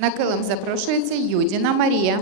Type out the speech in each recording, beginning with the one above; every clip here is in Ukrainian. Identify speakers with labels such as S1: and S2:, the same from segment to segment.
S1: На килим запрошується Юдіна Марія.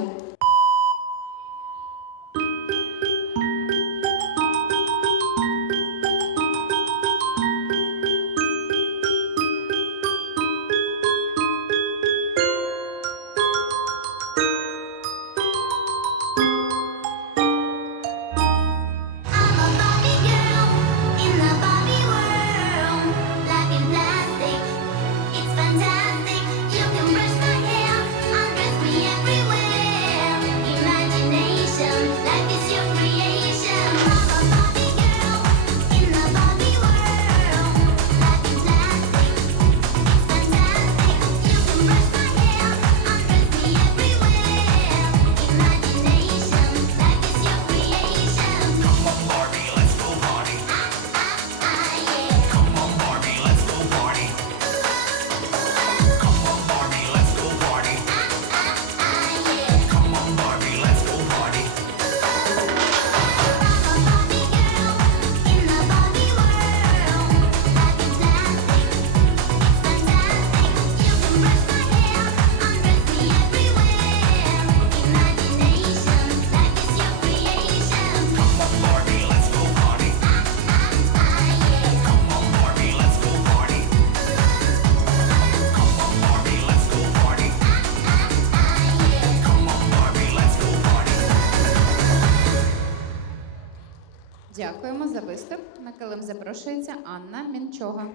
S1: Дякуємо за виступ. На килим запрошується Анна Мінчога.